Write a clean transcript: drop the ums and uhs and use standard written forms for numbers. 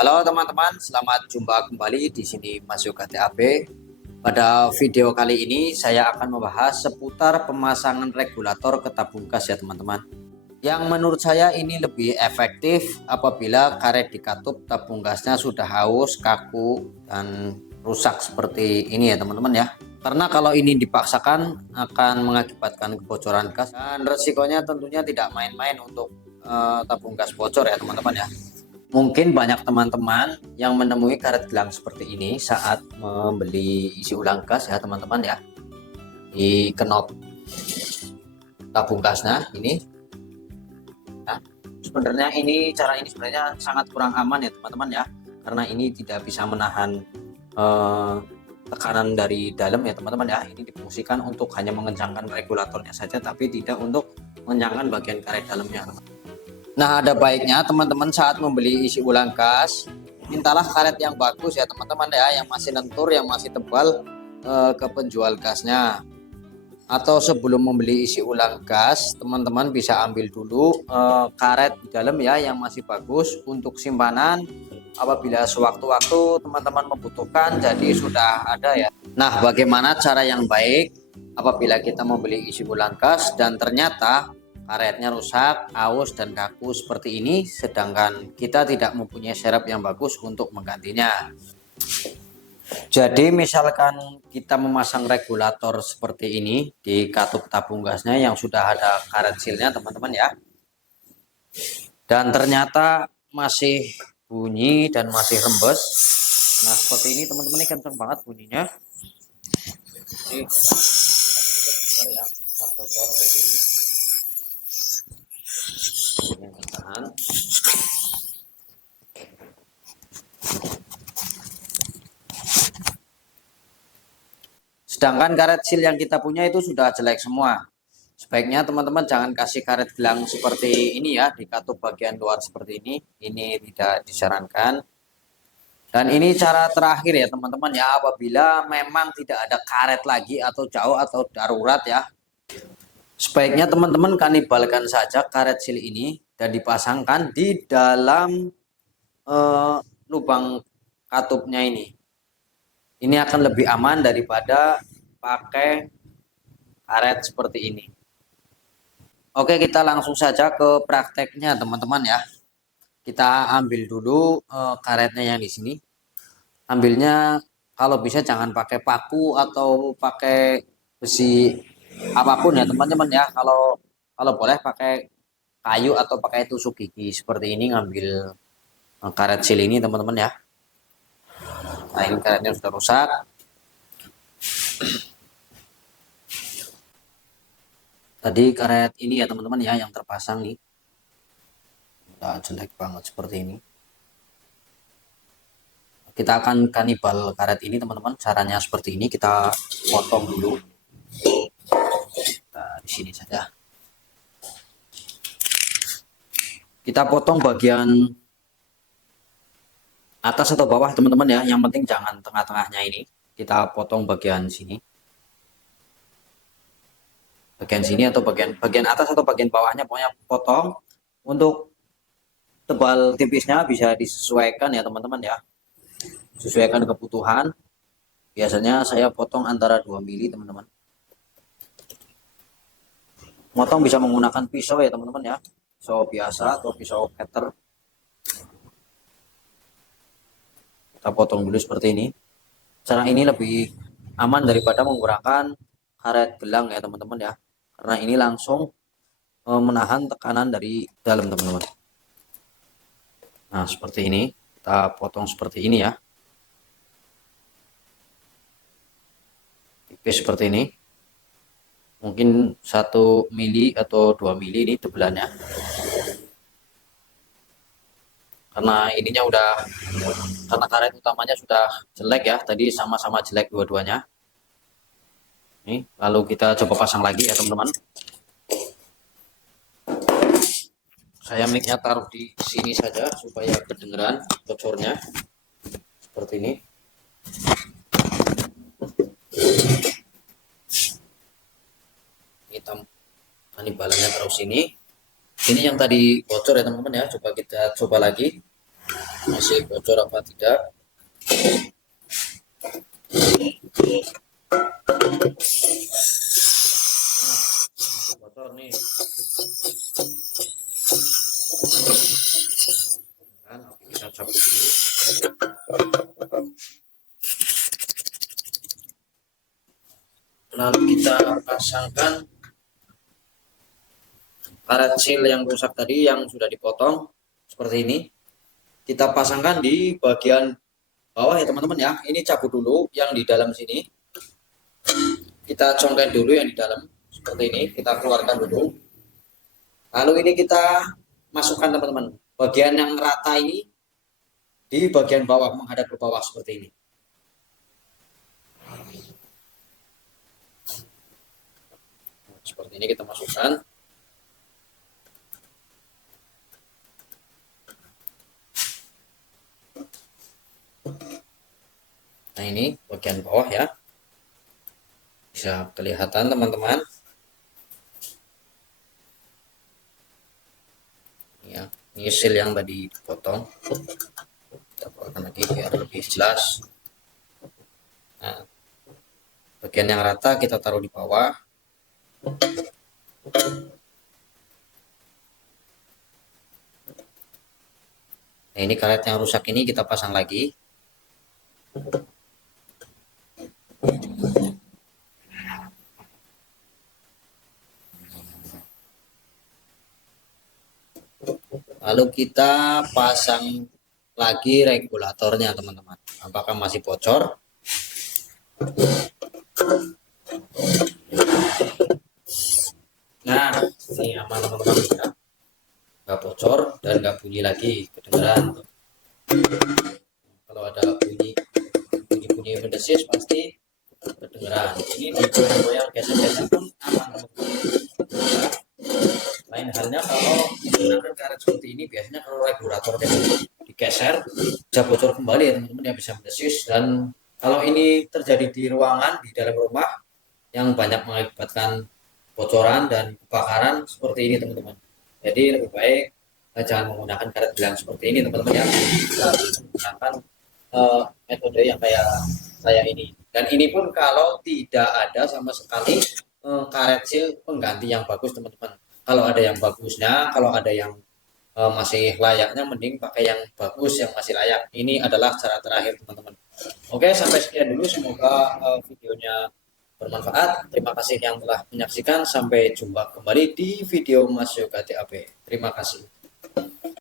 Halo teman-teman, selamat jumpa kembali di sini Mas Yoga TAB. Pada video kali ini saya akan membahas seputar pemasangan regulator ke tabung gas ya teman-teman. Yang menurut saya ini lebih efektif apabila karet di katup tabung gasnya sudah haus, kaku, dan rusak seperti ini ya teman-teman ya. Karena kalau ini dipaksakan akan mengakibatkan kebocoran gas dan resikonya tentunya tidak main-main untuk tabung gas bocor ya teman-teman ya. Mungkin banyak teman-teman yang menemui karet gelang seperti ini saat membeli isi ulang gas ya teman-teman ya. Di knop tabung gasnya ini. Nah, sebenarnya cara ini sebenarnya sangat kurang aman ya teman-teman ya. Karena ini tidak bisa menahan tekanan dari dalam ya teman-teman ya. Ini difungsikan untuk hanya mengencangkan regulatornya saja, tapi tidak untuk mengencangkan bagian karet dalamnya. Nah, ada baiknya teman-teman saat membeli isi ulang gas, mintalah karet yang bagus ya teman-teman ya, yang masih lentur, yang masih tebal ke penjual gasnya. Atau sebelum membeli isi ulang gas, teman-teman bisa ambil dulu karet di dalam ya yang masih bagus untuk simpanan apabila sewaktu-waktu teman-teman membutuhkan, jadi sudah ada ya. Nah, bagaimana cara yang baik apabila kita membeli isi ulang gas dan ternyata karetnya rusak, aus dan kaku seperti ini, sedangkan kita tidak mempunyai serep yang bagus untuk menggantinya. Jadi misalkan kita memasang regulator seperti ini di katup tabung gasnya yang sudah ada karet sealnya teman-teman ya, dan ternyata masih bunyi dan masih rembes. Nah seperti ini teman-teman, ini kenceng banget bunyinya. Ini ya, seperti ini. Sedangkan karet seal yang kita punya itu sudah jelek semua. Sebaiknya teman-teman jangan kasih karet gelang seperti ini ya, di katup bagian luar seperti ini. Ini tidak disarankan. Dan ini cara terakhir ya teman-teman ya, apabila memang tidak ada karet lagi atau jauh atau darurat ya, sebaiknya teman-teman kanibalkan saja karet seal ini dan dipasangkan di dalam lubang katupnya ini. Ini akan lebih aman daripada pakai karet seperti ini. Oke, kita langsung saja ke prakteknya teman-teman ya. Kita ambil dulu karetnya yang di sini. Ambilnya kalau bisa jangan pakai paku atau pakai besi apapun ya teman-teman ya. Kalau boleh pakai kayu atau pakai tusuk gigi seperti ini, ngambil karet seal ini teman-teman ya. Nah ini karetnya sudah rusak. Tadi karet ini ya teman-teman ya yang terpasang nih, udah jelek banget seperti ini. Kita akan kanibal karet ini teman-teman. Caranya seperti ini, kita potong dulu. Nah, di sini saja. Kita potong bagian atas atau bawah teman-teman ya. Yang penting jangan tengah-tengahnya ini. Kita potong bagian sini. Bagian sini atau bagian atas atau bagian bawahnya, pokoknya potong. Untuk tebal tipisnya bisa disesuaikan ya teman-teman ya. Sesuaikan kebutuhan. Biasanya saya potong antara 2 mili teman-teman. Motong bisa menggunakan pisau ya teman-teman ya. Pisau biasa atau pisau cutter. Kita potong dulu seperti ini. Cara ini lebih aman daripada menggunakan karet gelang ya teman-teman ya. Karena ini langsung menahan tekanan dari dalam teman-teman. Nah seperti ini. Kita potong seperti ini ya. Tipis seperti ini. Mungkin 1 mili atau 2 mili ini tebelannya. Karena karet utamanya sudah jelek ya, tadi sama-sama jelek dua-duanya. Nih, lalu kita coba pasang lagi ya teman-teman. Saya mic-nya taruh di sini saja supaya kedengeran bocornya. Seperti ini. Ini kanibalannya taruh sini. Ini yang tadi bocor ya teman-teman ya. Coba kita coba lagi. masih bocor apa tidak. Masih bocor nih kan, kita cabut dulu. Lalu kita pasangkan karet seal yang rusak tadi yang sudah dipotong seperti ini. Kita pasangkan di bagian bawah ya teman-teman ya. Ini cabut dulu yang di dalam sini. Kita congkel dulu yang di dalam seperti ini. Kita keluarkan dulu. Lalu ini kita masukkan teman-teman. Bagian yang rata ini di bagian bawah, menghadap ke bawah seperti ini. Seperti ini kita masukkan. Nah ini bagian bawah ya. Bisa kelihatan teman-teman. Ya, ini seal yang tadi dipotong. Kita keluarkan lagi biar lebih jelas. Nah, bagian yang rata kita taruh di bawah. Nah, ini karet yang rusak ini kita pasang lagi. Lalu kita pasang lagi regulatornya teman-teman. Apakah masih bocor? Nah, ini aman teman-teman ya. Nggak bocor dan nggak bunyi lagi kedengaran. Kalau ada bunyi mendesis pasti kedengaran. Ini di goyang geser-geser pun aman. Lain halnya kalau menggunakan karet seperti ini, biasanya kalau regulatornya digeser bisa bocor kembali ya teman-teman, yang bisa mendesis. Dan kalau ini terjadi di ruangan di dalam rumah yang banyak mengakibatkan bocoran dan kebakaran seperti ini teman-teman, jadi lebih baik jangan menggunakan karet gelang seperti ini teman-teman ya. Kita menggunakan metode yang kayak saya ini. Dan ini pun kalau tidak ada sama sekali karet seal pengganti yang bagus teman-teman. Kalau ada yang bagusnya, kalau ada yang masih layaknya, mending pakai yang bagus, yang masih layak. Ini adalah cara terakhir teman-teman. Oke, sampai sekian dulu. Semoga videonya bermanfaat. Terima kasih yang telah menyaksikan. Sampai jumpa kembali di video Mas Yoga TAP. Terima kasih.